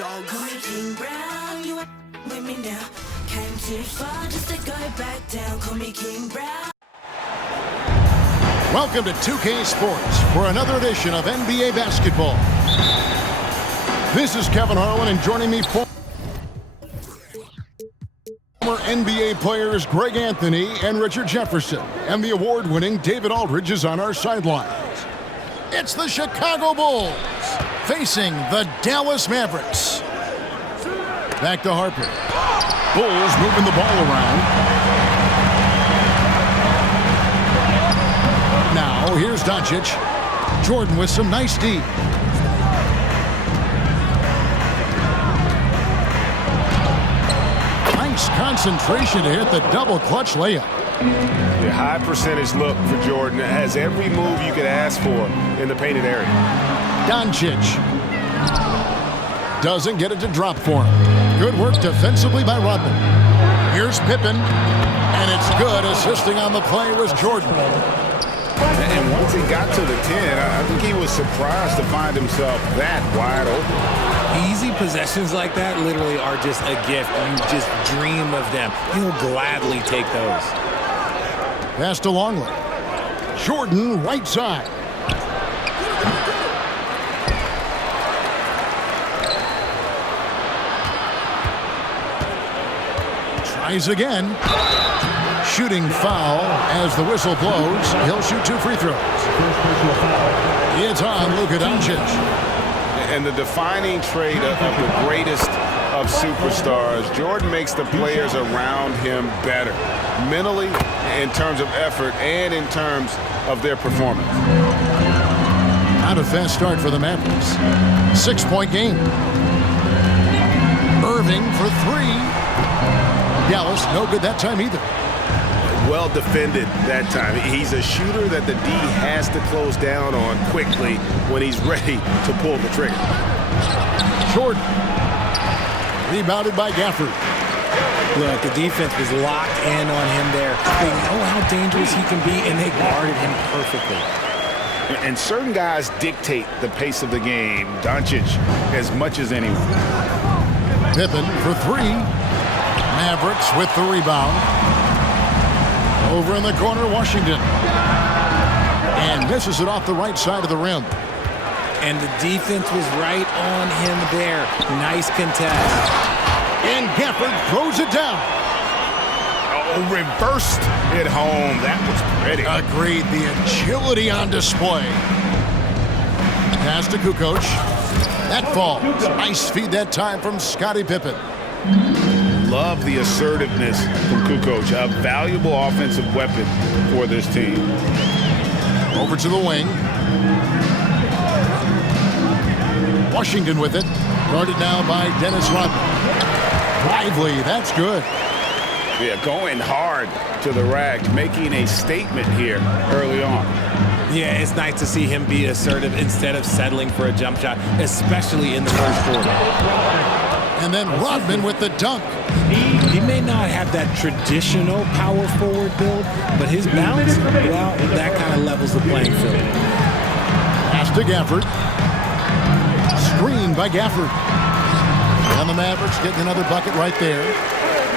dog. Call me King Brown, you ain't with me now. Came too far just to go back down. Call me King Brown. Welcome to 2K Sports for another edition of NBA basketball. This is Kevin Harlan, and joining me former NBA players Greg Anthony and Richard Jefferson, and the award-winning David Aldridge is on our sidelines. It's the Chicago Bulls facing the Dallas Mavericks. Back to Harper. Bulls moving the ball around. Now, here's Doncic. Jordan with some nice D. Nice concentration to hit the double clutch layup. A high percentage look for Jordan. It has every move you could ask for in the painted area. Doncic doesn't get it to drop for him. Good work defensively by Rodman. Here's Pippen, and it's good. Assisting on the play was Jordan. And once he got to the 10, I think he was surprised to find himself that wide open. Easy possessions like that literally are just a gift. You just dream of them. He'll gladly take those. Pass to Longley. Jordan, right side. Tries again. Shooting foul as the whistle blows. He'll shoot 2 free throws. It's on Luka Doncic. And the defining trait of the greatest of superstars, Jordan makes the players around him better, mentally, in terms of effort, and in terms of their performance. Not a fast start for the Mavericks. 6-point game. Irving for 3. Dallas, no good that time either. Well defended that time. He's a shooter that the D has to close down on quickly when he's ready to pull the trigger. Jordan. Rebounded by Gafford. Look, the defense was locked in on him there. They know how dangerous he can be, and they guarded him perfectly. And certain guys dictate the pace of the game. Doncic as much as anyone. Pippen for 3. Mavericks with the rebound. Over in the corner, Washington. And misses it off the right side of the rim. And the defense was right on him there. Nice contest. And Gafford throws it down. Oh, reversed it home. That was pretty. Agreed. The agility on display. Pass to Kukoc. That falls. Nice feed that time from Scottie Pippen. Love the assertiveness from Kukoc. A valuable offensive weapon for this team. Over to the wing. Washington with it. Guarded now by Dennis Rodman. Lively, that's good. Yeah, going hard to the rack, making a statement here early on. Yeah, it's nice to see him be assertive instead of settling for a jump shot, especially in the first quarter. And then Rodman with the dunk. He may not have that traditional power forward build, but his bounce, well, that kind of levels the playing field. Pass to Gafford. Screen by Gafford. And the Mavericks getting another bucket right there.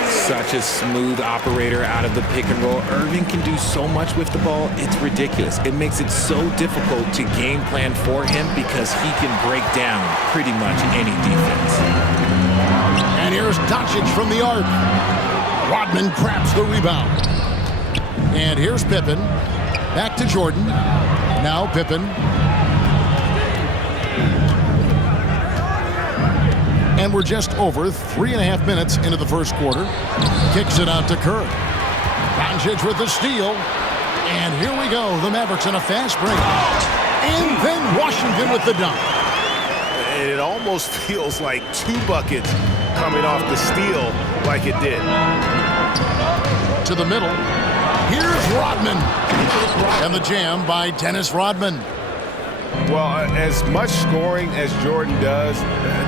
Such a smooth operator out of the pick and roll. Irving can do so much with the ball, it's ridiculous. It makes it so difficult to game plan for him because he can break down pretty much any defense. And here's Doncic from the arc. Rodman grabs the rebound. And here's Pippen. Back to Jordan. Now Pippen. And we're just over 3.5 minutes into the first quarter. Kicks it out to Kerr. Doncic with the steal. And here we go. The Mavericks in a fast break. And then Washington with the dunk. And it almost feels like 2 buckets coming off the steal like it did. To the middle. Here's Rodman. And the jam by Dennis Rodman. Well, as much scoring as Jordan does,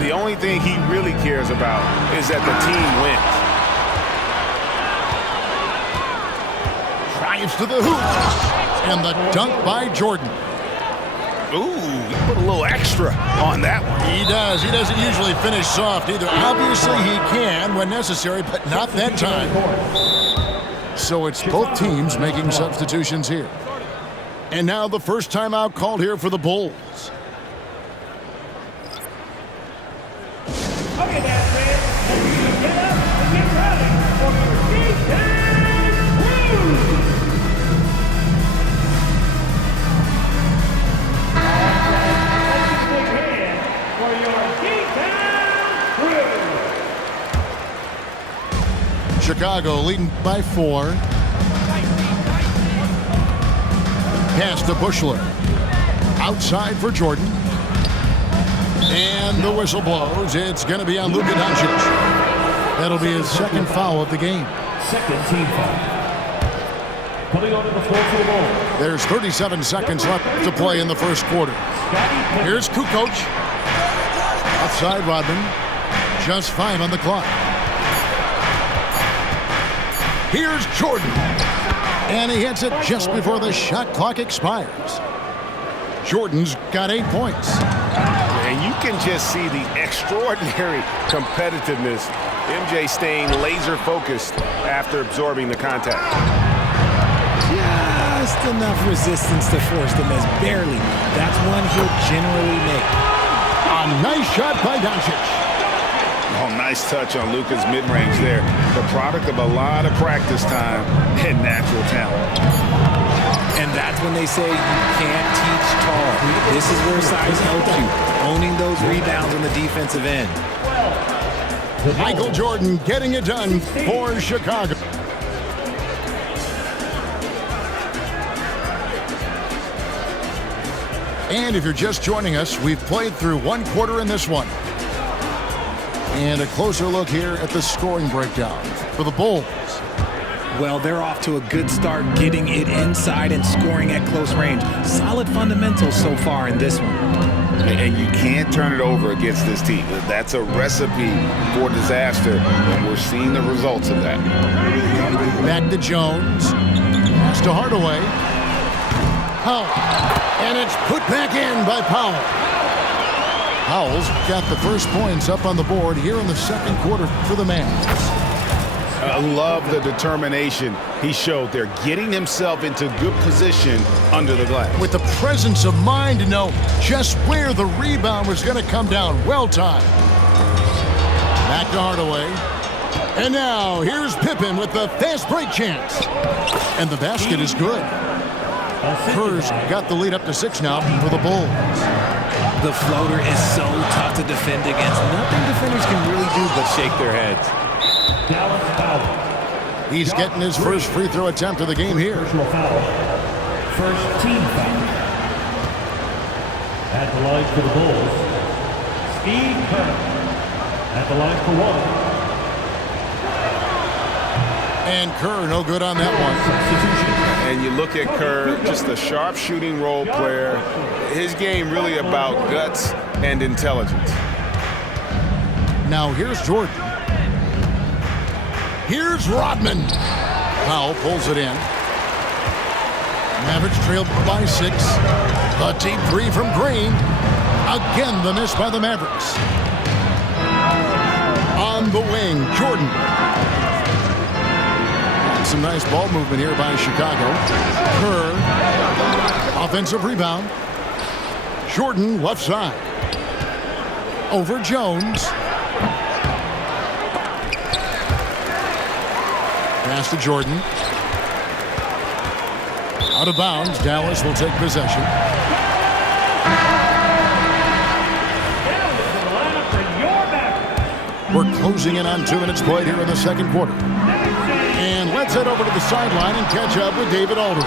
the only thing he really cares about is that the team wins. Drives to the hoop. And the dunk by Jordan. Ooh, he put a little extra on that one. He does. He doesn't usually finish soft either. Obviously, he can when necessary, but not that time. So it's both teams making substitutions here. And now the first timeout called here for the Bulls. Okay, that's it. Get up and get ready for your D-Town Cruise. Big hand for your D-Town Cruise. Chicago leading by 4. Pass to Bushler. Outside for Jordan. And the whistle blows. It's going to be on Luka Doncic. That'll be his second foul of the game. Second team foul. Coming onto the floor for the ball. There's 37 seconds left to play in the first quarter. Here's Kukoc. Outside Rodman. Just 5 on the clock. Here's Jordan. And he hits it just before the shot clock expires. Jordan's got 8 points. And you can just see the extraordinary competitiveness. MJ staying laser focused after absorbing the contact. Just enough resistance to force the miss. Barely. That's one he'll generally make. A nice shot by Doncic. Oh, nice touch on Luka's mid-range there. The product of a lot of practice time and natural talent. And that's when they say you can't teach tall. This is where size helps you. Owning those rebounds on the defensive end. Michael Jordan getting it done for Chicago. And if you're just joining us, we've played through one quarter in this one. And a closer look here at the scoring breakdown for the Bulls. Well, they're off to a good start getting it inside and scoring at close range. Solid fundamentals so far in this one. And you can't turn it over against this team. That's a recipe for disaster, and we're seeing the results of that. Back to Jones. Pass to Hardaway. Powell. And it's put back in by Powell. Powell's got the first points up on the board here in the second quarter for the Mavs. I love the determination he showed there, getting himself into good position under the glass. With the presence of mind to know just where the rebound was going to come down. Well timed. Back to Hardaway. And now here's Pippen with the fast break chance. And the basket is good. Kerr's got the lead up to 6 now for the Bulls. The floater is so tough to defend against. Nothing defenders can really do but shake their heads. Dallas foul. He's getting his first free throw attempt of the game here. Personal foul. First team foul. At the line for the Bulls, Steve Kerr. At the line for 1. And Kerr no good on that one. Substitution. And you look at Kerr, just a sharp shooting role player. His game really about guts and intelligence. Now here's Jordan. Here's Rodman. Powell pulls it in. Mavericks trailed by 6. The deep 3 from Green. Again, the miss by the Mavericks. On the wing, Jordan. Some nice ball movement here by Chicago. Kerr. Offensive rebound. Jordan left side. Over Jones. Pass to Jordan. Out of bounds. Dallas will take possession. We're closing in on 2 minutes played here in the second quarter. And let's head over to the sideline and catch up with David Aldridge.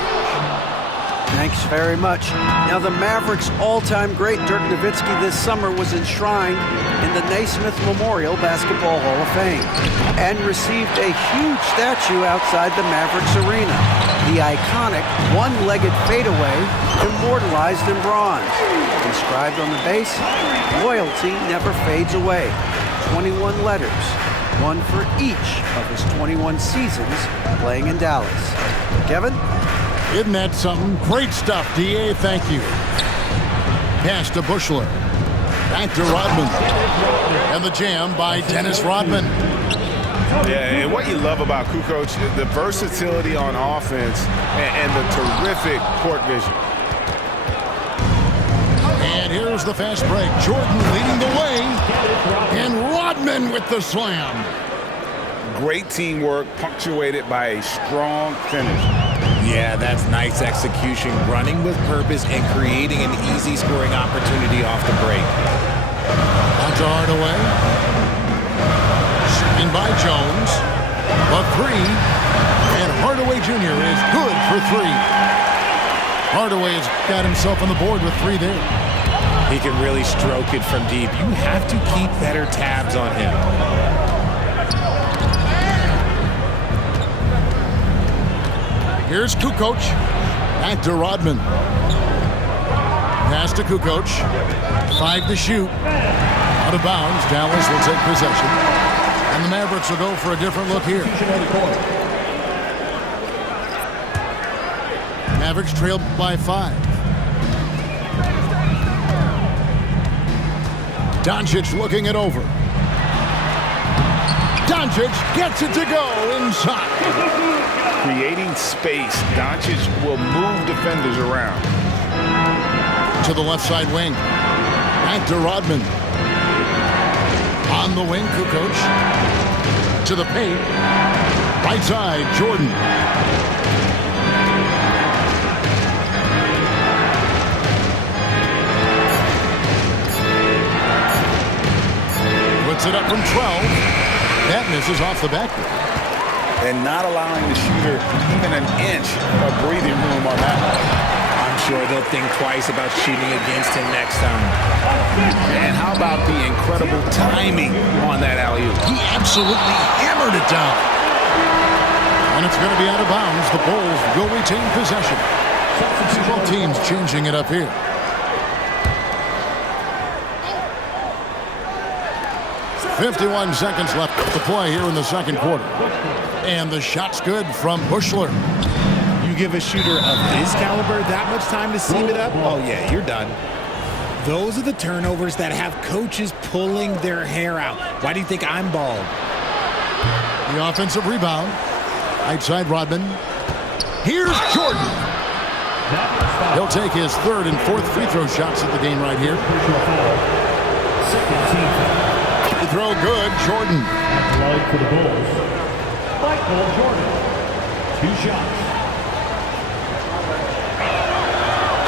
Thanks very much. Now, the Mavericks' all-time great Dirk Nowitzki this summer was enshrined in the Naismith Memorial Basketball Hall of Fame and received a huge statue outside the Mavericks arena. The iconic one-legged fadeaway immortalized in bronze. Inscribed on the base, loyalty never fades away. 21 letters, one for each of his 21 seasons playing in Dallas. Kevin? Isn't that something? Great stuff, DA. Thank you. Pass to Bushler. Back to Rodman. And the jam by Dennis Rodman. Yeah, and what you love about Kukoc, the versatility on offense and the terrific court vision. And here's the fast break. Jordan leading the way. And Rodman with the slam. Great teamwork punctuated by a strong finish. Yeah, that's nice execution, running with purpose and creating an easy scoring opportunity off the break. On to Hardaway. Shooting by Jones. A three. And Hardaway Jr. is good for three. Hardaway has got himself on the board with three there. He can really stroke it from deep. You have to keep better tabs on him. Here's Kukoc. Back to Rodman. Pass to Kukoc. 5 to shoot. Out of bounds. Dallas will take possession. And the Mavericks will go for a different look here. Mavericks trailed by 5. Doncic looking it over. Doncic gets it to go inside. Creating space, Doncic will move defenders around. To the left side wing. Back to Rodman. On the wing, Kukoc. To the paint. Right side, Jordan. Puts it up from 12. That misses off the backboard. And not allowing the shooter even an inch of breathing room on that one. I'm sure they'll think twice about shooting against him next time. And how about the incredible timing on that alley-oop? He absolutely hammered it down. And it's going to be out of bounds. The Bulls will retain possession. Both teams changing it up here. .51 seconds left to play here in the second quarter. And the shot's good from Bushler. You give a shooter of his caliber that much time to seam it up, oh yeah, you're done. Those are the turnovers that have coaches pulling their hair out. Why do you think I'm bald? The offensive rebound. Outside Rodman. Here's Jordan. He'll take his third and fourth free throw shots at the game right here. Free throw good, Jordan. Line for the Bulls. Michael Jordan. 2 shots.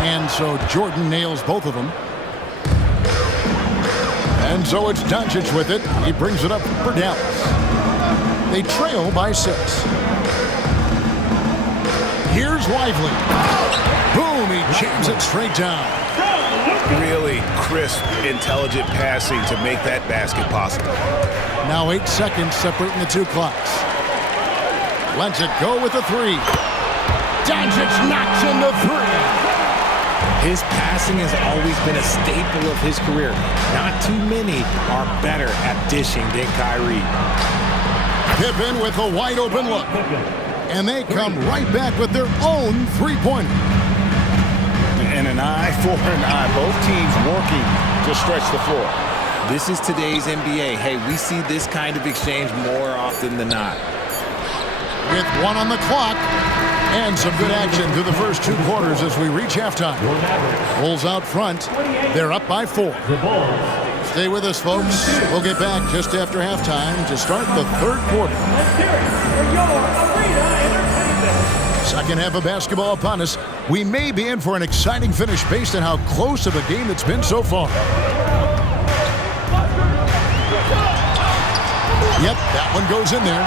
And so Jordan nails both of them. And so it's Doncic with it. He brings it up for Dallas. They trail by 6. Here's Lively. Boom, he jams it straight down. Really crisp, intelligent passing to make that basket possible. Now 8 seconds separating the two clocks. Lets it go with a 3. Doncic knocks in the 3. His passing has always been a staple of his career. Not too many are better at dishing than Kyrie. Pippen with a wide open look. And they come right back with their own three-pointer. And an eye for an eye. Both teams working to stretch the floor. This is today's NBA. Hey, we see this kind of exchange more often than not. With 1 on the clock. And some good action through the first 2 quarters as we reach halftime. Bulls out front. They're up by 4. Stay with us, folks. We'll get back just after halftime to start the third quarter. Second half of basketball upon us. We may be in for an exciting finish based on how close of a game it's been so far. Yep, that one goes in there.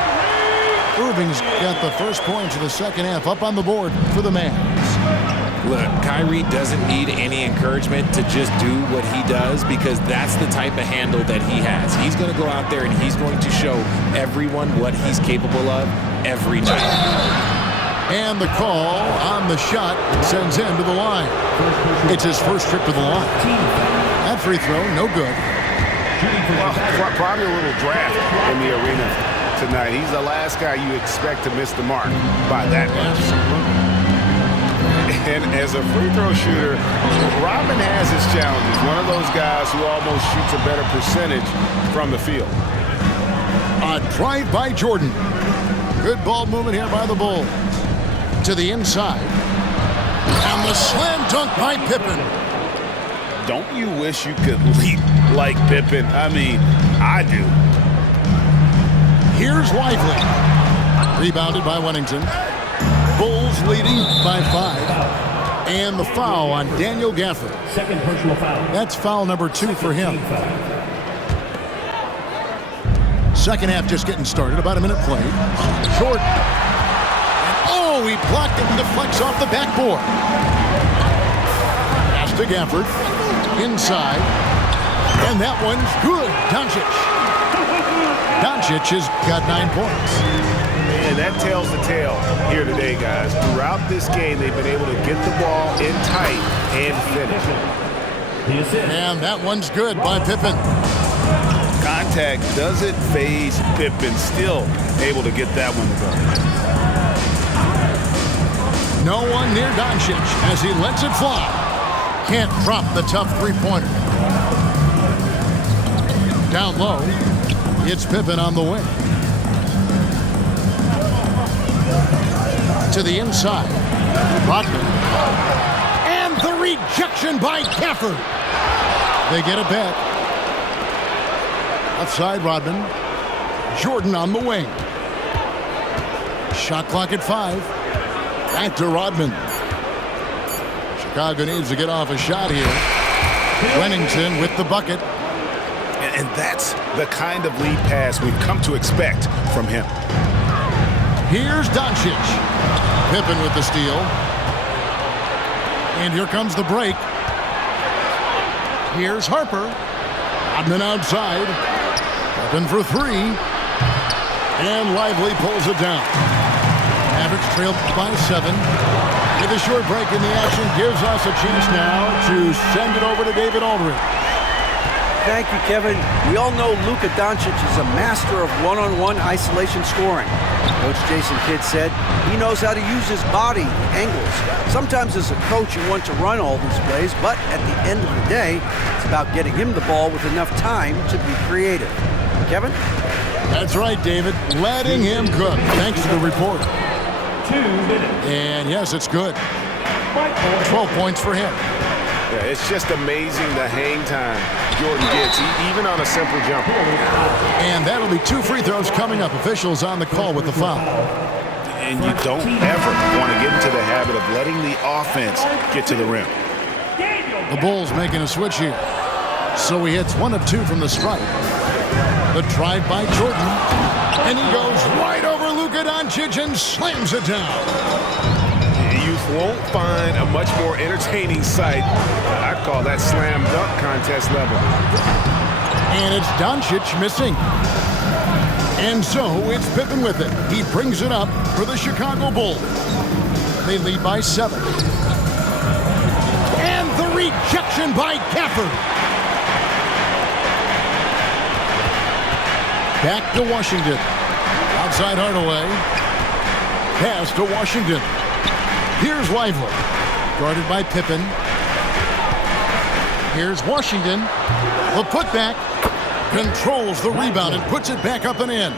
Irving's got the first points of the second half up on the board for the Mavs. Look, Kyrie doesn't need any encouragement to just do what he does because that's the type of handle that he has. He's going to go out there and he's going to show everyone what he's capable of every night. And the call on the shot sends him to the line. It's his first trip to the line. That free throw, no good. Well, probably a little draft in the arena tonight. He's the last guy you expect to miss the mark by that much. And as a free throw shooter, Rodman has his challenges. One of those guys who almost shoots a better percentage from the field. A drive by Jordan. Good ball movement here by the Bulls. To the inside. And the slam dunk by Pippen. Don't you wish you could leap like Pippen? I mean, I do. Here's Lively. Rebounded by Wennington. Bulls leading by 5. And the foul on Daniel Gafford. Second personal foul. That's foul number 2 for him. Second half just getting started. About a minute played. Jordan. And oh, he blocked it and deflects off the backboard. Pass to Gafford. Inside. And that one's good. Doncic. Doncic has got 9 points. And that tells the tale here today, guys. Throughout this game, they've been able to get the ball in tight and finish. And that one's good by Pippen. Contact doesn't phase Pippen. Still able to get that one to go. No one near Doncic as he lets it fly. Can't drop the tough three-pointer. Down low, it's Pippen on the wing. To the inside, Rodman. And the rejection by Gafford. They get it back. Outside Rodman. Jordan on the wing. Shot clock at 5. Back to Rodman. Chicago needs to get off a shot here. Wennington with the bucket. And that's the kind of lead pass we've come to expect from him. Here's Doncic. Pippen with the steal. And here comes the break. Here's Harper. Rodman outside. Pippen for 3. And Lively pulls it down. Mavericks trailed by 7. With a short break in the action gives us a chance now to send it over to David Aldridge. Thank you, Kevin. We all know Luka Doncic is a master of one-on-one isolation scoring. Coach Jason Kidd said he knows how to use his body, angles. Sometimes as a coach, you want to run all these plays, but at the end of the day, it's about getting him the ball with enough time to be creative. Kevin? That's right, David. Letting him cook. Thanks to the report. 2 minutes. And yes, it's good. 12 points for him. Yeah, it's just amazing the hang time Jordan gets, even on a simple jumper. And that'll be 2 free throws coming up. Officials on the call with the foul. And you don't ever want to get into the habit of letting the offense get to the rim. The Bulls making a switch here. So he hits 1 of 2 from the stripe. The drive by Jordan. And he goes right over Luka Doncic and slams it down. You won't find a much more entertaining sight. I call that slam dunk contest level. And it's Doncic missing. And so it's Pippen with it. He brings it up for the Chicago Bulls. They lead by 7. And the rejection by Gafford. Back to Washington. Outside Hardaway. Pass to Washington. Here's Lively. Guarded by Pippen. Here's Washington. The putback. Controls the rebound and puts it back up and in.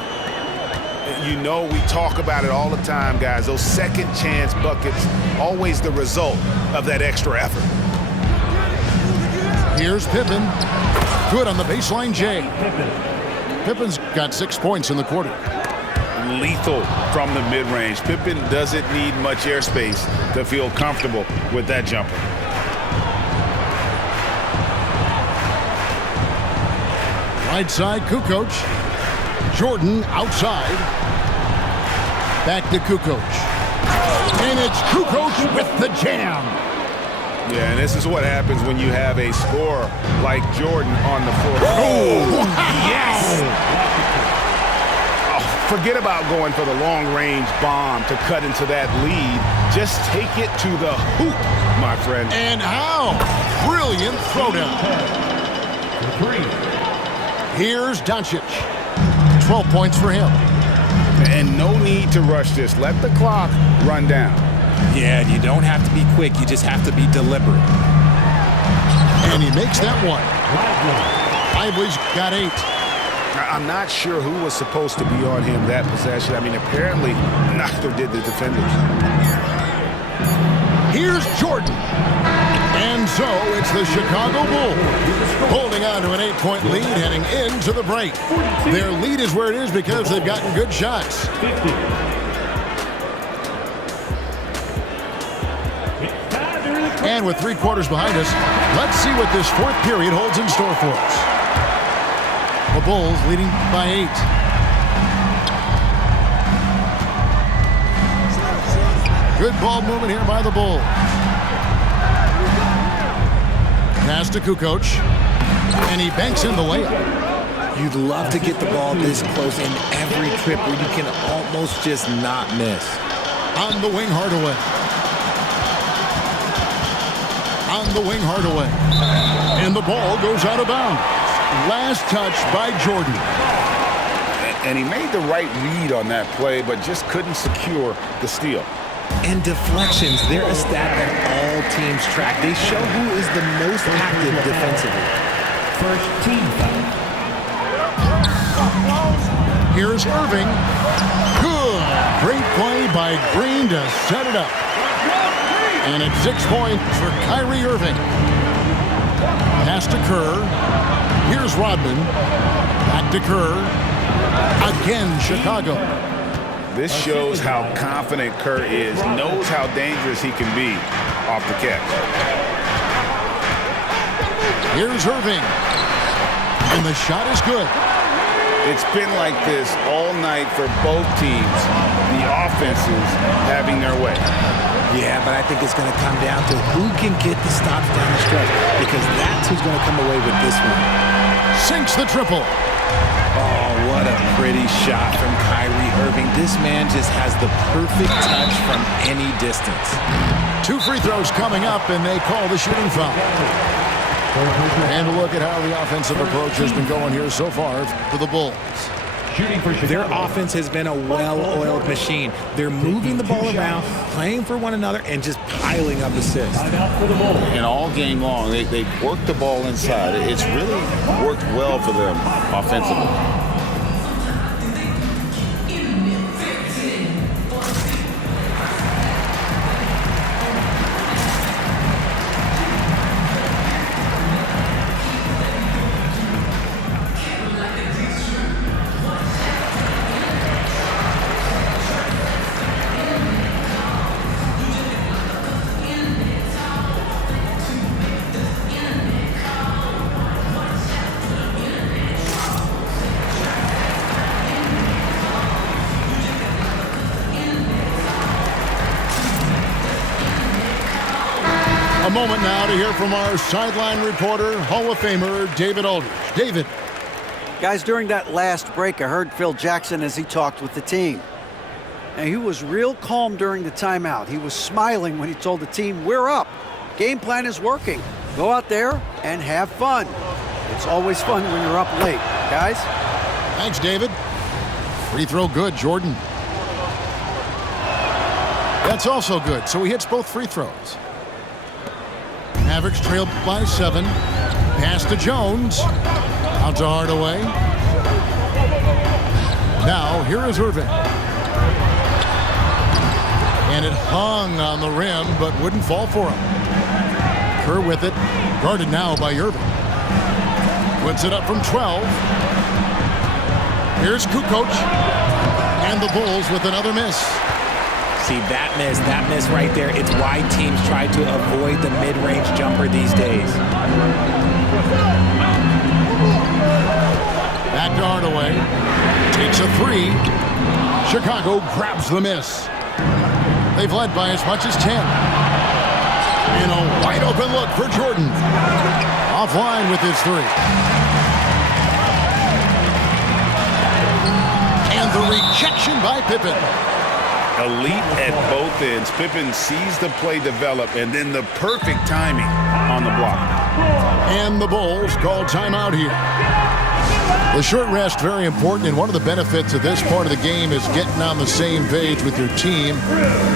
You know we talk about it all the time, guys. Those second chance buckets, always the result of that extra effort. Here's Pippen. Good on the baseline, Jay. Pippen's got 6 points in the quarter. Lethal from the mid-range. Pippen doesn't need much airspace to feel comfortable with that jumper. Right side, Kukoc. Jordan outside. Back to Kukoc. And it's Kukoc with the jam. Yeah, and this is what happens when you have a scorer like Jordan on the floor. Oh, Yes! Forget about going for the long-range bomb to cut into that lead. Just take it to the hoop, my friend. And how? Brilliant throwdown. 3. Here's Doncic. 12 points for him. And no need to rush this. Let the clock run down. Yeah, and you don't have to be quick. You just have to be deliberate. And he makes that one. Lively's got 8. I'm not sure who was supposed to be on him that possession. I mean, apparently neither did the defenders. Here's Jordan. And so it's the Chicago Bulls holding on to an 8-point lead heading into the break. Their lead is where it is because they've gotten good shots. 50. And with 3 quarters behind us, let's see what this 4th period holds in store for us. The Bulls leading by 8. Good ball movement here by the Bulls. Pass to Kukoc, and he banks in the layup. You'd love to get the ball this close in every trip where you can almost just not miss. On the wing, Hardaway. On the wing, Hardaway. And the ball goes out of bounds. Last touch by Jordan. And he made the right read on that play, but just couldn't secure the steal. And deflections, they're a stat that all teams track. They show who is the most active defensively. First team foul. Here's Irving. Good. Great play by Green to set it up. And it's 6 points for Kyrie Irving. Pass to Kerr. Here's Rodman. Back to Kerr. Again, Chicago. This shows how confident Kerr is, knows how dangerous he can be off the catch. Here's Irving. And the shot is good. It's been like this all night for both teams. The offenses having their way. Yeah, but I think it's going to come down to who can get the stops down the stretch, because that's who's going to come away with this one. Sinks the triple. Oh, what a pretty shot from Kyrie Irving. This man just has the perfect touch from any distance. 2 free throws coming up, and they call the shooting foul. And look at how the offensive approach has been going here so far for the Bulls. Shooting for Chicago. Their offense has been a well-oiled machine. They're moving the ball around, playing for one another, and just piling up assists. Timeout for the Bulls. And all game long, they worked the ball inside. It's really worked well for them offensively. A moment now to hear from our sideline reporter, Hall of Famer David Aldridge. David. Guys, during that last break, I heard Phil Jackson as he talked with the team. And he was real calm during the timeout. He was smiling when he told the team, we're up. Game plan is working. Go out there and have fun. It's always fun when you're up late. Guys? Thanks, David. Free throw good, Jordan. That's also good, so he hits both free throws. Mavericks trailed by 7. Pass to Jones. Out to Hardaway. Now, here is Irving. And it hung on the rim, but wouldn't fall for him. Kerr with it. Guarded now by Irving. Puts it up from 12. Here's Kukoc. And the Bulls with another miss. See, that miss right there, it's why teams try to avoid the mid-range jumper these days. Back to Hardaway. Takes a 3. Chicago grabs the miss. They've led by as much as 10. And a wide open look for Jordan. Offline with his 3. And the rejection by Pippen. Elite at both ends. Pippen sees the play develop, and then the perfect timing on the block. And the Bulls call timeout here. The short rest, very important, and one of the benefits of this part of the game is getting on the same page with your team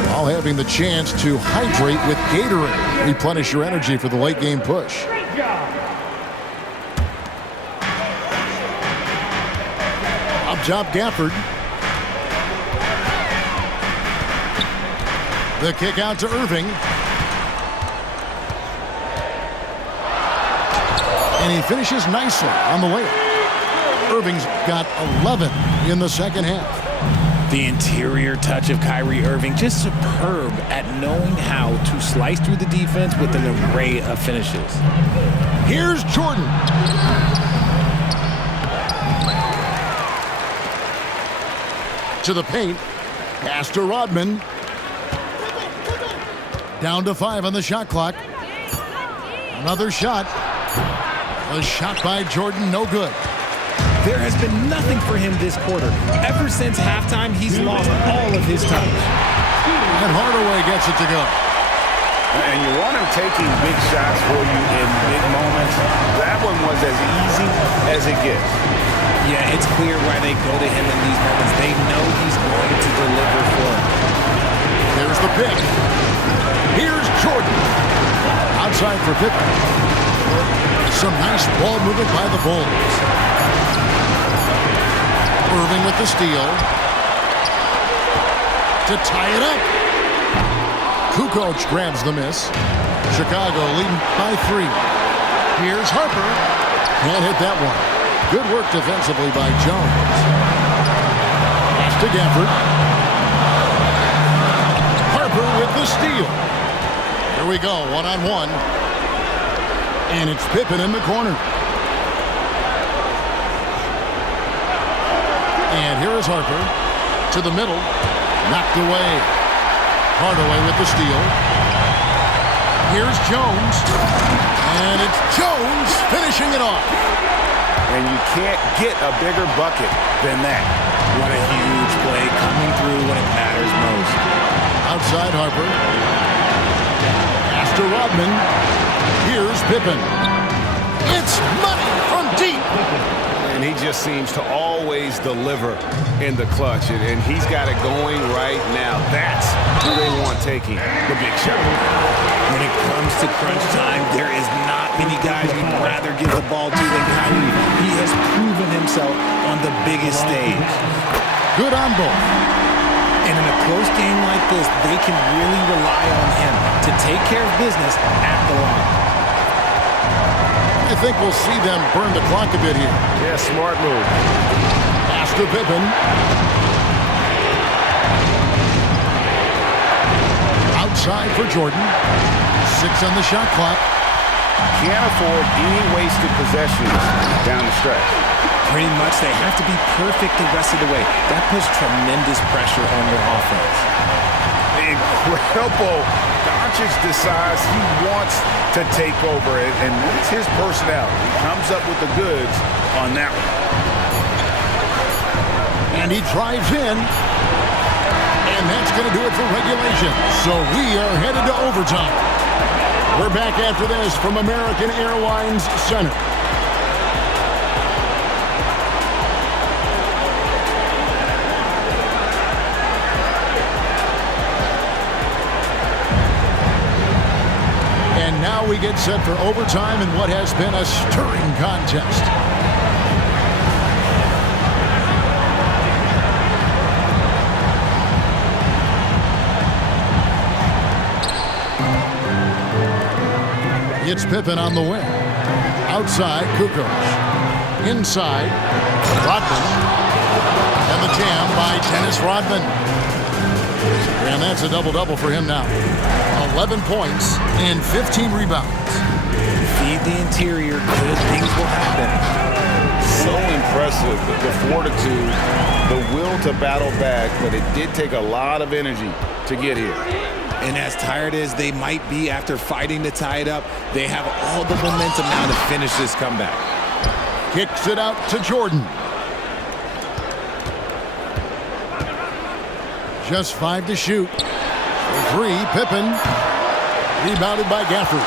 while having the chance to hydrate with Gatorade. Replenish your energy for the late game push. Great job. Up top, Gafford. The kick out to Irving. And he finishes nicely on the layup. Irving's got 11 in the second half. The interior touch of Kyrie Irving, just superb at knowing how to slice through the defense with an array of finishes. Here's Jordan. To the paint. Pass to Rodman. Down to 5 on the shot clock. Another shot. A shot by Jordan, no good. There has been nothing for him this quarter. Ever since halftime, he's lost all of his touch. And Hardaway gets it to go. And you want him taking big shots for you in big moments. That one was as easy as it gets. Yeah, it's clear why they go to him in these moments. They know he's going to deliver for them. There's the pick. Here's Jordan. Outside for Pippen. Some nice ball movement by the Bulls. Irving with the steal. To tie it up. Kukoc grabs the miss. Chicago leading by 3. Here's Harper. Can't hit that one. Good work defensively by Jones. Pass to Gafford. Harper with the steal. Here we go, one-on-one. And it's Pippen in the corner. And here is Harper to the middle. Knocked away. Hardaway with the steal. Here's Jones. And it's Jones finishing it off. And you can't get a bigger bucket than that. What a huge play coming through when it matters most. Outside Harper. Pass to Rodman. Here's Pippen. It's money from deep. And he just seems to always deliver in the clutch. And he's got it going right now. That's who they want taking the big shot. When it comes to crunch time, there is not many guys you'd rather give the ball to than Kyrie. He has proven himself on the biggest stage. Good on both. And in a close game like this, they can really rely on him to take care of business at the line. I think we'll see them burn the clock a bit here. Yeah, smart move. Pass to Pippen. Outside for Jordan. 6 on the shot clock. Can't afford any wasted possessions down the stretch. Pretty much, they have to be perfect the rest of the way. That puts tremendous pressure on their offense. Incredible. Doncic decides he wants to take over it, and that's his personality. He comes up with the goods on that one. And he drives in. And that's going to do it for regulation. So we are headed to overtime. We're back after this from American Airlines Center. And now we get set for overtime in what has been a stirring contest. It's Pippen on the wing. Outside, Kukoc. Inside, Rodman. And the jam by Dennis Rodman. And that's a double-double for him now. 11 points and 15 rebounds. Feed the interior, good things will happen. So impressive, the fortitude, the will to battle back, but it did take a lot of energy to get here. And as tired as they might be after fighting to tie it up, they have all the momentum now to finish this comeback. Kicks it out to Jordan. Just 5 to shoot. For 3, Pippen. Rebounded by Gafford.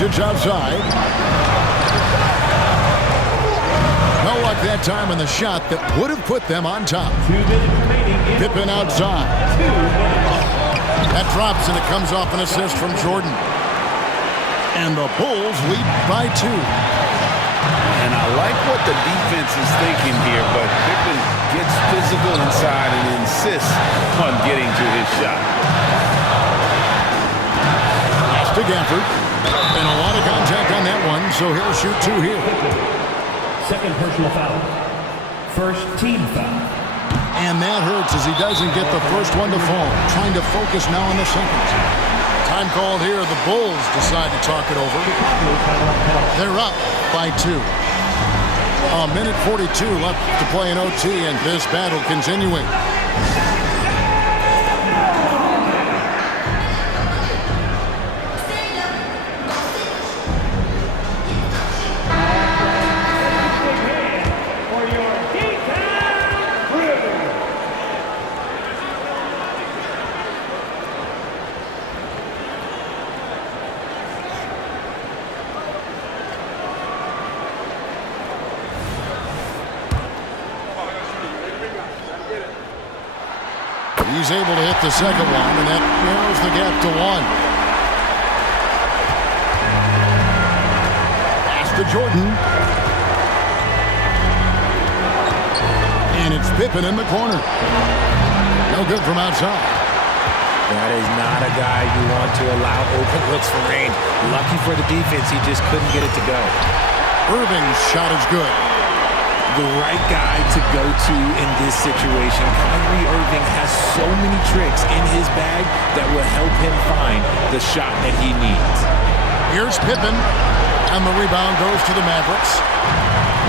Doncic outside. No luck that time on the shot that would have put them on top. 2 minutes remaining. Pippen outside. 2 minutes. That drops and it comes off an assist from Jordan. And the Bulls lead by 2. And I like what the defense is thinking here, but Pippen gets physical inside and insists on getting to his shot. Pass to Gafford. And a lot of contact on that one, so he'll shoot 2 here. Second personal foul. First team foul. And that hurts as he doesn't get the first one to fall. Trying to focus now on the second. Time called here. The Bulls decide to talk it over. They're up by 2. A minute 42 left to play in OT, and this battle continuing. For your D-Town River. He's able to hit the second one, and that narrows the gap to 1. Pass to Jordan. And it's Pippen in the corner. No good from outside. That is not a guy you want to allow open looks for Rain. Lucky for the defense, he just couldn't get it to go. Irving's shot is good. The right guy to go to in this situation. Kyrie Irving has so many tricks in his bag that will help him find the shot that he needs. Here's Pippen, and the rebound goes to the Mavericks.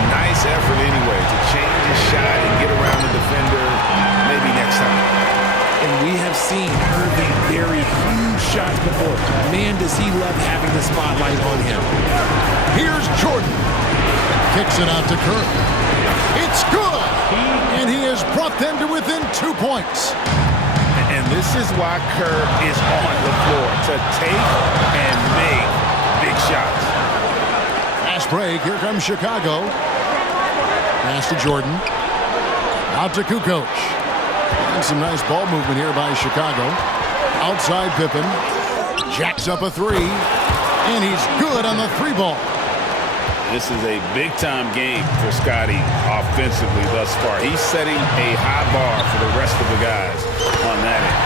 Nice effort anyway to change his shot and get around the defender maybe next time. And we have seen Irving bury huge shots before. Man, does he love having the spotlight on him. Here's Jordan. Kicks it out to Kerr. It's good! And he has brought them to within 2 points. And this is why Kerr is on the floor, to take and make big shots. Fast break. Here comes Chicago. Pass to Jordan. Out to Kukoc. And some nice ball movement here by Chicago. Outside Pippen. Jacks up a 3. And he's good on the 3 ball. This is a big-time game for Scotty offensively thus far. He's setting a high bar for the rest of the guys on that end.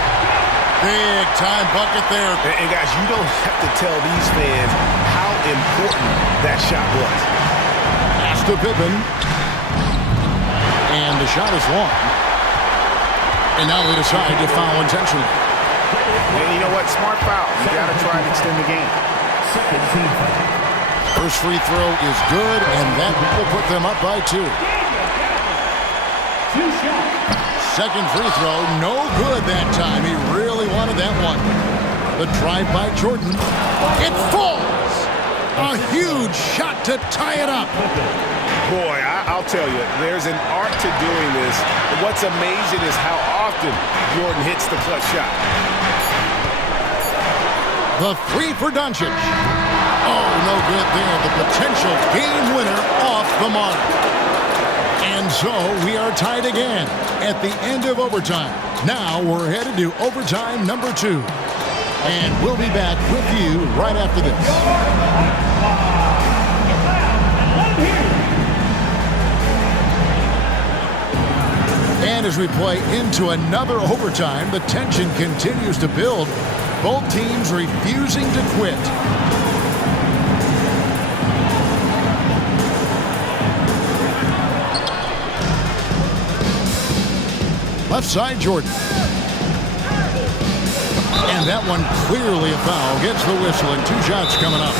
Big-time bucket there. And guys, you don't have to tell these fans how important that shot was. Pass to Pippen. And the shot is long. And now they decide to foul intentionally. And you know what? Smart foul. You got to try and extend the game. Second team foul. First free throw is good, and that will put them up by 2. 2 shots. Second free throw, no good that time. He really wanted that one. The drive by Jordan. It falls! A huge shot to tie it up. Boy, I'll tell you, there's an art to doing this. What's amazing is how often Jordan hits the clutch shot. The 3 for Doncic. Oh, no good there. The potential game winner off the mark. And so we are tied again at the end of overtime. Now we're headed to overtime number 2. And we'll be back with you right after this. And as we play into another overtime, the tension continues to build. Both teams refusing to quit. Left side, Jordan. And that one clearly a foul. Gets the whistle, and 2 shots coming up.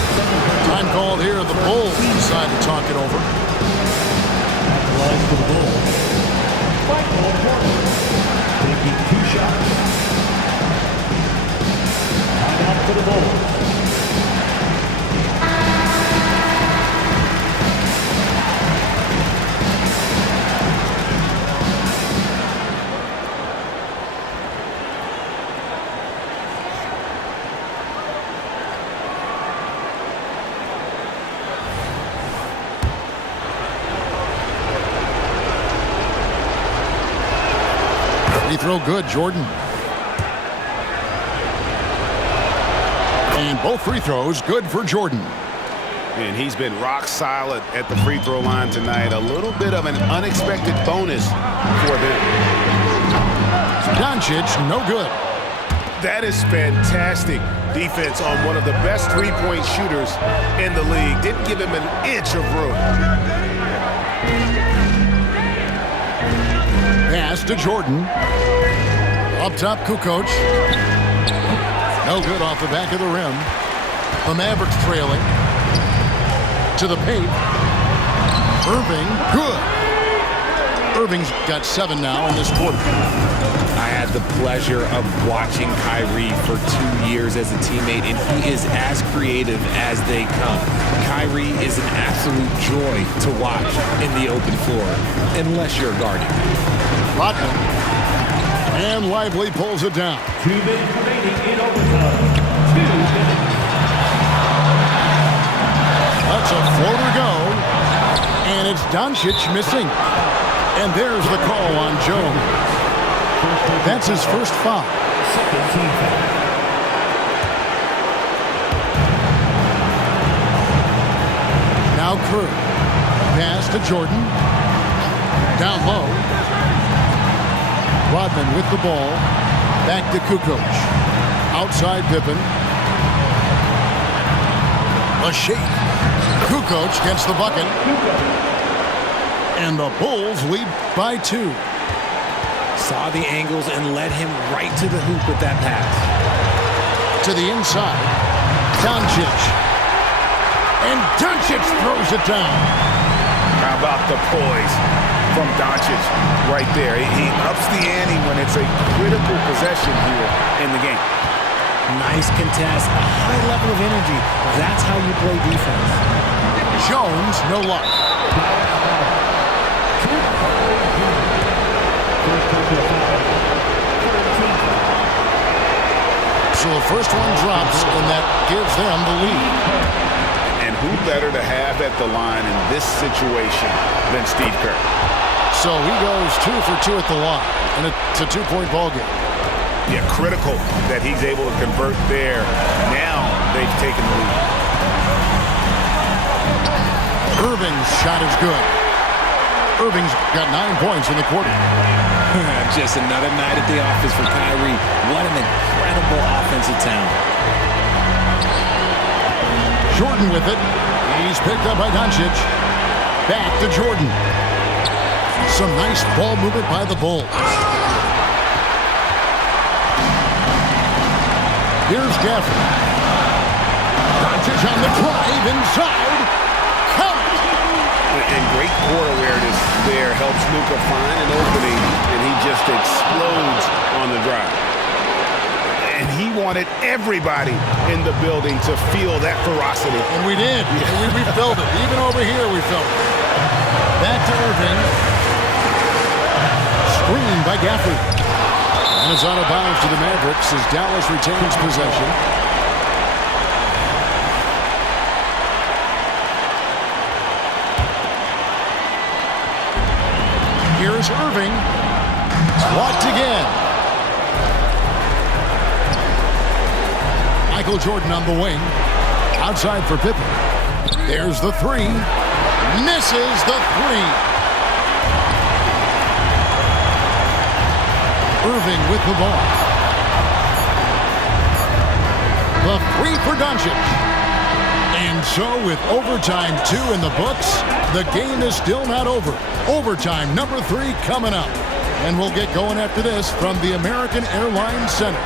Time called here. The Bulls decide to talk it over. Line for the Bulls. Michael Porter taking 2 shots. Timeout for the Bulls. Free throw good, Jordan. And both free throws good for Jordan. And he's been rock solid at the free throw line tonight. A little bit of an unexpected bonus for them. Doncic, no good. That is fantastic defense on one of the best three-point shooters in the league. Didn't give him an inch of room. Pass to Jordan. Up top, Kukoc. No good off the back of the rim. The Mavericks trailing. To the paint. Irving, good. Irving's got 7 now in this quarter. I had the pleasure of watching Kyrie for 2 years as a teammate, and he is as creative as they come. Kyrie is an absolute joy to watch in the open floor, unless you're guarding. Rodman. And Lively pulls it down. 2 minutes remaining in overtime. 2 minutes. That's a floater go. And it's Doncic missing. And there's the call on Jones. That's his first foul. Second team foul. Now Kerr. Pass to Jordan. Down low. Rodman with the ball. Back to Kukoc. Outside Pippen. A shake. Kukoc gets the bucket. And the Bulls lead by 2. Saw the angles and led him right to the hoop with that pass. To the inside. Doncic. And Doncic throws it down. How about the poise from Doncic right there? He ups the ante when it's a critical possession here in the game. Nice contest, a high level of energy. That's how you play defense. Jones, no luck. So the first one drops, and that gives them the lead. And who better to have at the line in this situation than Steve Kerr? So he goes 2 for 2 at the line, and it's a 2-point ball game. Yeah, critical that he's able to convert there. Now they've taken the lead. Irving's shot is good. Irving's got 9 points in the quarter. Just another night at the office for Kyrie. What an incredible offensive talent. Jordan with it. He's picked up by Doncic. Back to Jordan. Some nice ball movement by the Bulls. Here's Gafford. Doncic on the drive inside. Count. And great court awareness there helps Luka find an opening, and he just explodes on the drive. And he wanted everybody in the building to feel that ferocity. And we did. We felt it. Even over here we felt it. Back to Irving. Screen by Gafford. And it's out of bounds to the Mavericks as Dallas retains possession. Here's Irving. Blocked again. Michael Jordan on the wing. Outside for Pippen. There's the 3. Misses the 3. Irving with the ball. The 3 for Doncic. And so with overtime 2 in the books, the game is still not over. Overtime number 3 coming up. And we'll get going after this from the American Airlines Center.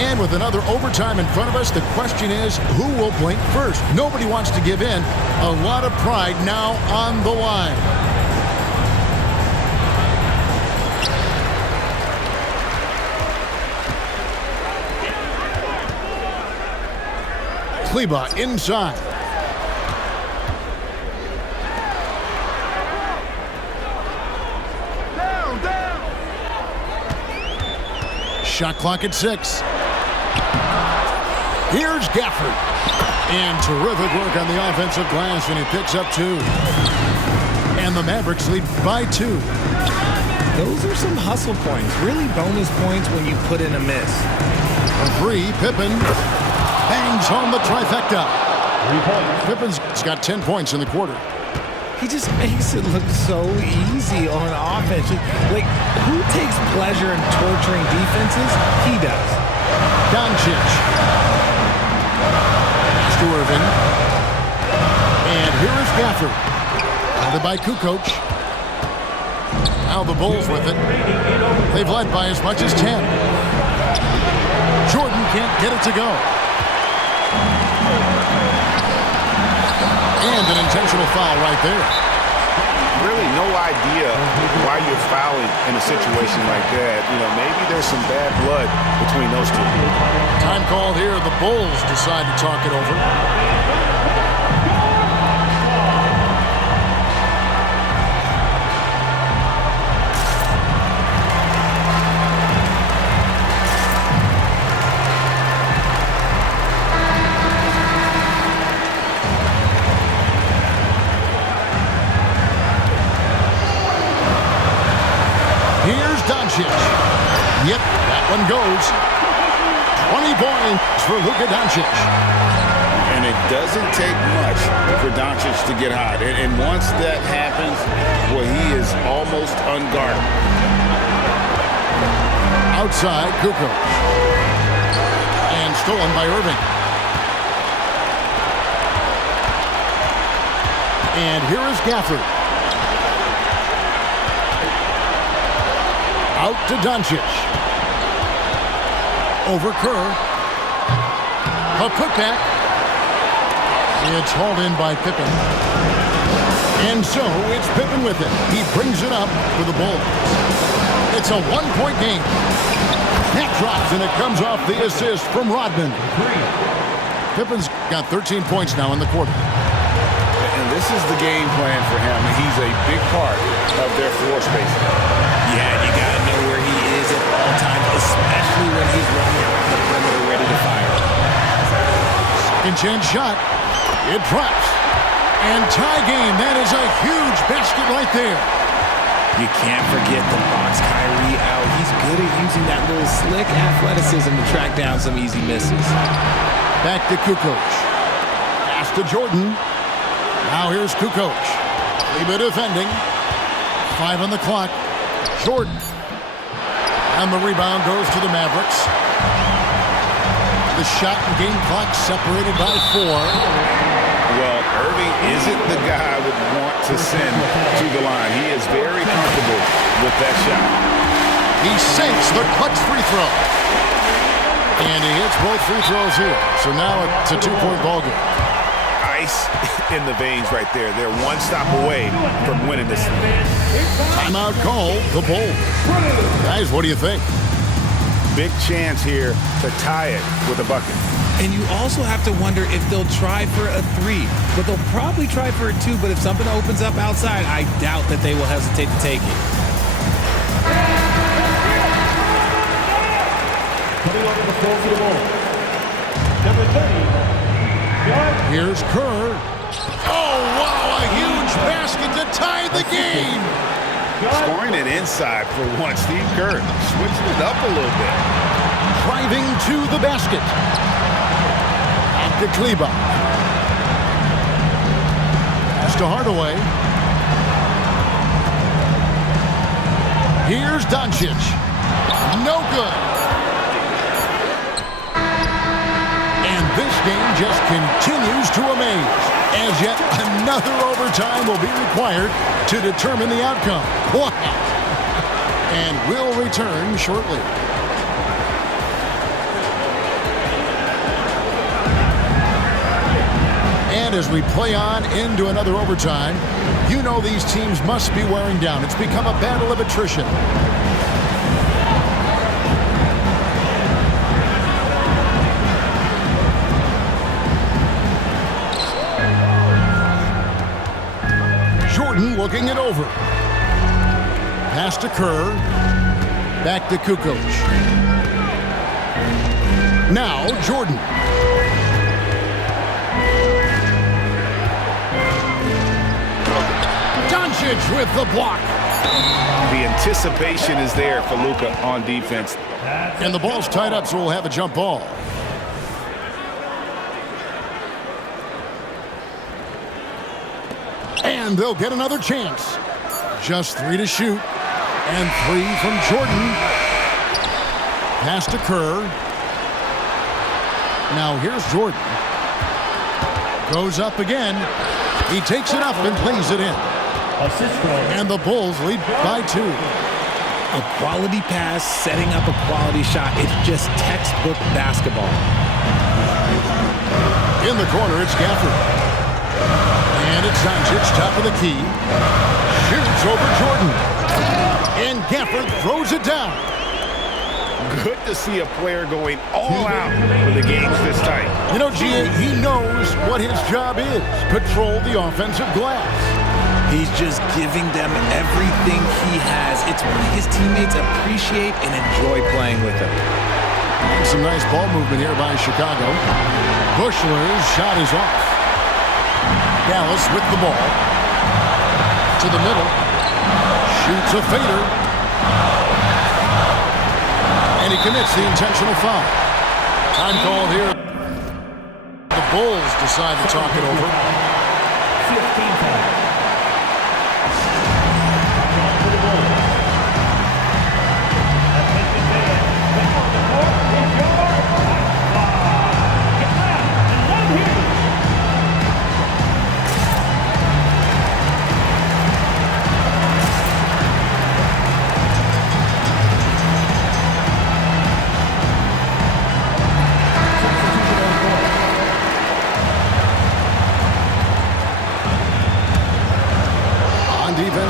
And with another overtime in front of us, the question is, who will blink first? Nobody wants to give in. A lot of pride now on the line. Kleber inside. Shot clock at 6. Here's Gafford. And terrific work on the offensive glass, and he picks up 2. And the Mavericks lead by 2. Those are some hustle points, really bonus points when you put in a miss. A 3, Pippen bangs home the trifecta. Pippen's got 10 points in the quarter. He just makes it look so easy on offense. Like, who takes pleasure in torturing defenses? He does. Doncic. To Irving. And here is Gafford. Guarded by Kukoc. Now the Bulls with it. They've led by as much as 10. Jordan can't get it to go. And an intentional foul right there. Really no idea why you're fouling in a situation like that. You know, maybe there's some bad blood between those two. Time called here. The Bulls decide to talk it over. Here's Doncic. Yep, that one goes. 20 points for Luka Doncic. And it doesn't take much for Doncic to get hot. And once that happens, well, he is almost unguarded. Outside, Kukoc. And stolen by Irving. And here is Gafford. Out to Doncic. Over Kerr. A putback. It's hauled in by Pippen. And so it's Pippen with it. He brings it up for the Bulls. It's a one-point game. That drops, and it comes off the assist from Rodman. Pippen's got 13 points now in the quarter. And this is the game plan for him. He's a big part of their floor spacing. Yeah, you got to know where he is at all times, especially when he's running around the perimeter ready to fire. Second chance shot. It drops. And tie game. That is a huge basket right there. You can't forget the box Kyrie out. He's good at using that little slick athleticism to track down some easy misses. Back to Kukoc. Pass to Jordan. Now here's Kukoc. Kleba defending. 5 on the clock. Jordan. And the rebound goes to the Mavericks. The shot and game clock separated by 4. Well, Irving isn't the guy I would want to send to the line. He is very comfortable with that shot. He sinks the clutch free throw. And he hits both free throws here. So now it's a 2-point ball game. Ice in the veins right there. They're one stop away from winning this thing. Timeout call, the Bulls. Guys, what do you think? Big chance here to tie it with a bucket. And you also have to wonder if they'll try for a 3. But they'll probably try for a 2. But if something opens up outside, I doubt that they will hesitate to take it. Coming over the floor for the ball. Number 30. Here's Kerr. Oh, wow, a huge basket to tie the game. Scoring it inside for one. Steve Kerr switching it up a little bit. Driving to the basket. Back to Kleba. Pass to Hardaway. Here's Doncic. No good. And this game just continues to amaze, as yet another overtime will be required to determine the outcome. Wow. And we'll return shortly. And as we play on into another overtime, you know these teams must be wearing down. It's become a battle of attrition. Jordan looking it over. Pass to Kerr. Back to Kukoc. Now Jordan. Doncic with the block. The anticipation is there for Luka on defense. And the ball's tied up, so we'll have a jump ball. And they'll get another chance. Just 3 to shoot. And 3 from Jordan. Pass to Kerr. Now here's Jordan. Goes up again. He takes it up and plays it in. And the Bulls lead by 2. A quality pass, setting up a quality shot. It's just textbook basketball. In the corner, it's Gafford. And it's Doncic, top of the key. Shoots over Jordan. And Gafford throws it down. Good to see a player going all out when the game's this tight. You know, G.A., he knows what his job is. Patrol the offensive glass. He's just giving them everything he has. It's why his teammates appreciate and enjoy playing with him. And some nice ball movement here by Chicago. Bushler's shot is off. Dallas with the ball. To the middle. Shoots a fader. And he commits the intentional foul. Time called here. The Bulls decide to talk it over. 15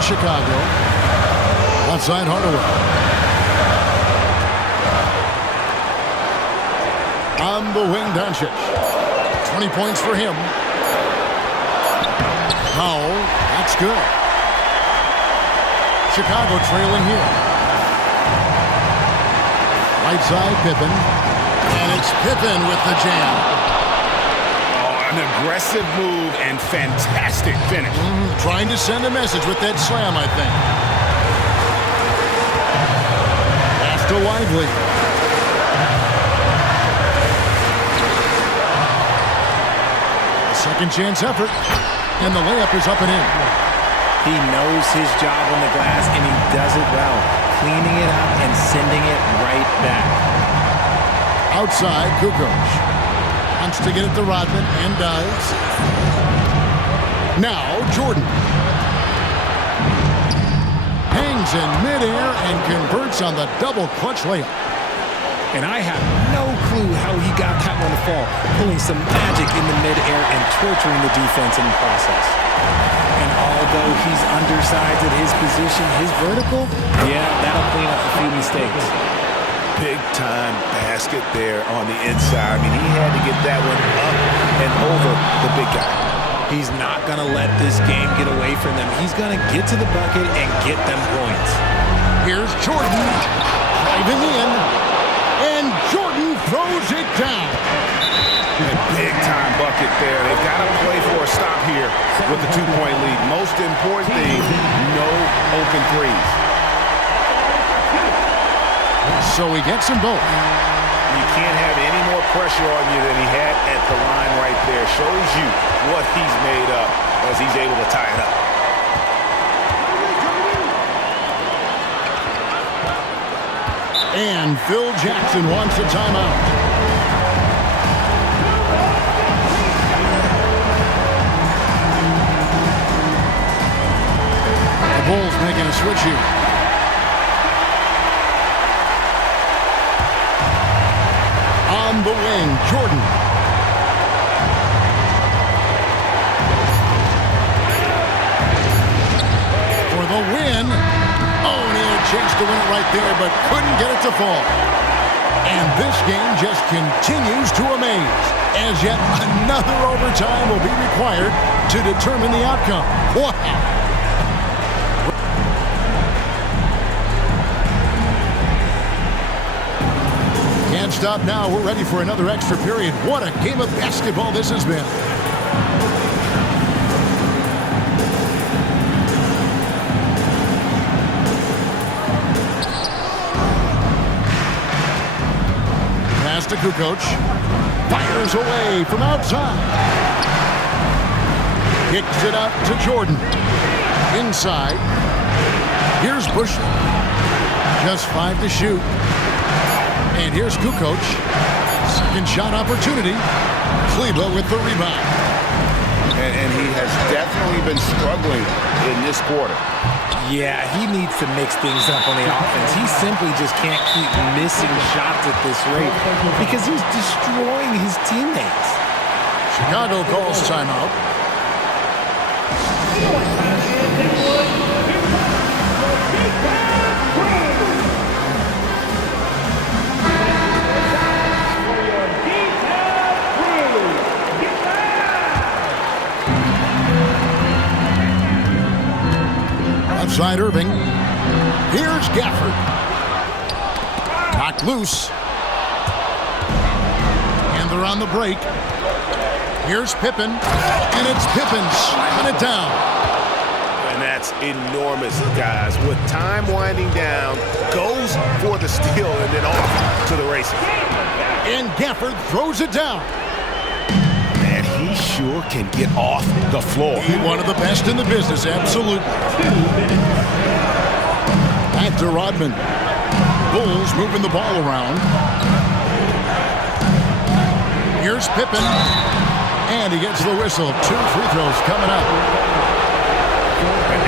Chicago. Outside Hardaway. On the wing, Doncic. 20 points for him. Powell. That's good. Chicago trailing here. Right side, Pippen. And it's Pippen with the jam. An aggressive move and fantastic finish. Trying to send a message with that slam, I think. Pass to Lively. A second chance effort. And the layup is up and in. He knows his job on the glass, and he does it well. Cleaning it up and sending it right back. Outside, Kukoc. Wants to get it to Rodman, and does. Now, Jordan. Hangs in midair and converts on the double clutch layup. And I have no clue how he got that one to fall, pulling some magic in the midair and torturing the defense in the process. And although he's undersized at his position, his vertical, yeah, that'll clean up a few mistakes. Big-time basket there on the inside. I mean, he had to get that one up and over the big guy. He's not going to let this game get away from them. He's going to get to the bucket and get them points. Here's Jordan driving in, and Jordan throws it down. A big-time bucket there. They've got to play for a stop here with the 2-point lead. Most important thing, no open threes. So he gets them both. You can't have any more pressure on you than he had at the line right there. Shows you what he's made up as he's able to tie it up. And Phil Jackson wants a timeout. The Bulls making a switch here. On the wing, Jordan. For the win. Oh, and he had a chance to win it right there, but couldn't get it to fall. And this game just continues to amaze, as yet another overtime will be required to determine the outcome. Wow. stop now. We're ready for another extra period. What a game of basketball this has been. Pass to Kukoc. Fires away from outside. Kicks it up to Jordan. Inside. Here's Busher. Just 5 to shoot. And here's Kukoc. Second shot opportunity. Kleber with the rebound. And he has definitely been struggling in this quarter. Yeah, he needs to mix things up on the offense. He simply just can't keep missing shots at this rate because he's destroying his teammates. Chicago calls timeout. Outside Irving. Here's Gafford. Knocked loose. And they're on the break. Here's Pippen. And it's Pippen slamming it down. And that's enormous, guys. With time winding down, goes for the steal and then off to the races. And Gafford throws it down. Man, he sure can get off the floor. He's one of the best in the business, absolutely. Back to Rodman. Bulls moving the ball around. Here's Pippen. And he gets the whistle. 2 free throws coming up.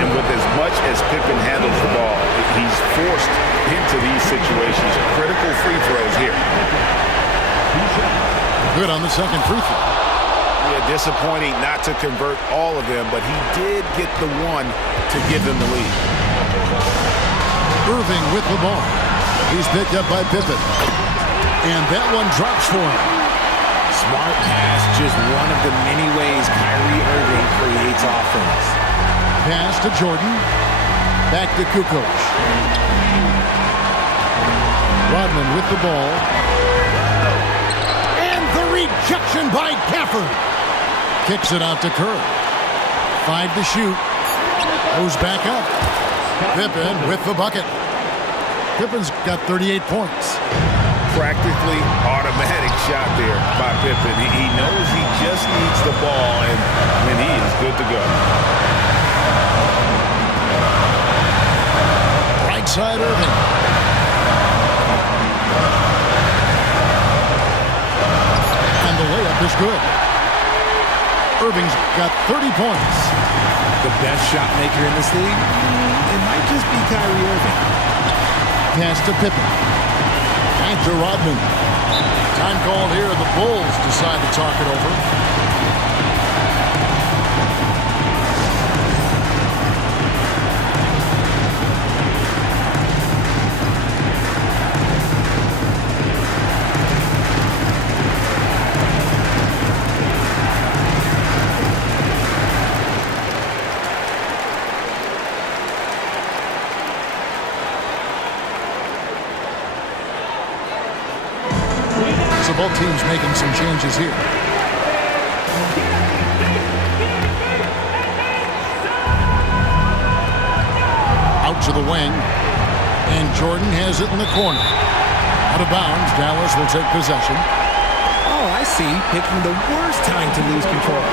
And with as much as Pippen handles the ball, he's forced into these situations. Critical free throws here. Good on the second free throw. Yeah, disappointing not to convert all of them, but he did get the one to give them the lead. Irving with the ball. He's picked up by Pippen. And that one drops for him. Smart pass, just one of the many ways Kyrie Irving creates offense. Pass to Jordan. Back to Kukoc. Rodman with the ball. And the rejection by Gafford. Kicks it out to Kerr. 5 to shoot. Goes back up. Pippen with the bucket. Pippen's got 38 points. Practically automatic shot there by Pippen. He knows he just needs the ball, and he is good to go. Right side Irving. And the layup is good. Irving's got 30 points. The best shot maker in this league? It might just be Kyrie Irving. Pass to Pippen. Back to Rodman. Time called here. The Bulls decide to talk it over. So both teams making some changes here. Out to the wing. And Jordan has it in the corner. Out of bounds. Dallas will take possession. Oh, I see. Picking the worst time to lose control.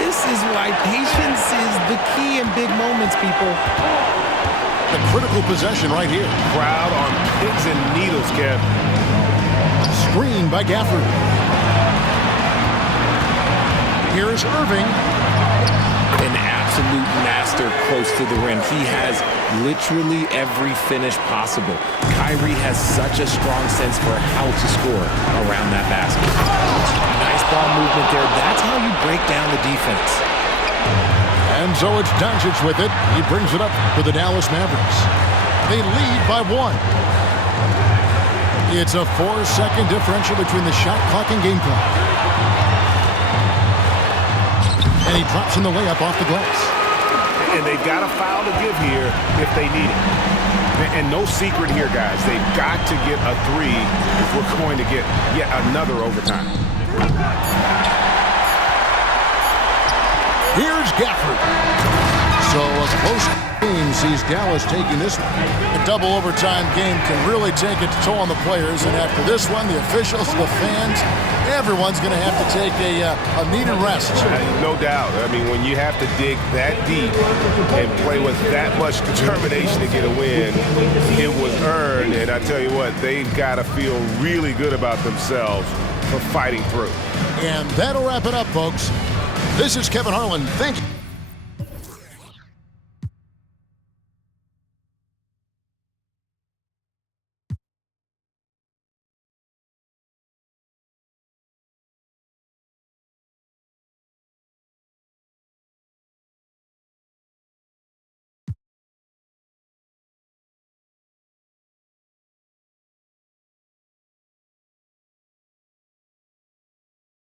This is why patience is the key in big moments, people. The critical possession right here. Crowd on pins and needles, Kev. Screen by Gafford. Here's Irving. An absolute master close to the rim. He has literally every finish possible. Kyrie has such a strong sense for how to score around that basket. Nice ball movement there. That's how you break down the defense. And so it's Doncic with it. He brings it up for the Dallas Mavericks. They lead by 1. It's a 4-second differential between the shot clock and game clock. And he drops in the layup off the glass. And they've got a foul to give here if they need it. And no secret here, guys. They've got to get a 3 if we're going to get yet another overtime. Here's Gafford. So a close game sees Dallas taking this one. A double overtime game can really take a toll on the players, and after this one, the officials, the fans, everyone's going to have to take a needed rest. No doubt. I mean, when you have to dig that deep and play with that much determination to get a win, it was earned, and I tell you what, they've got to feel really good about themselves for fighting through. And that'll wrap it up, folks. This is Kevin Harlan. Thank you.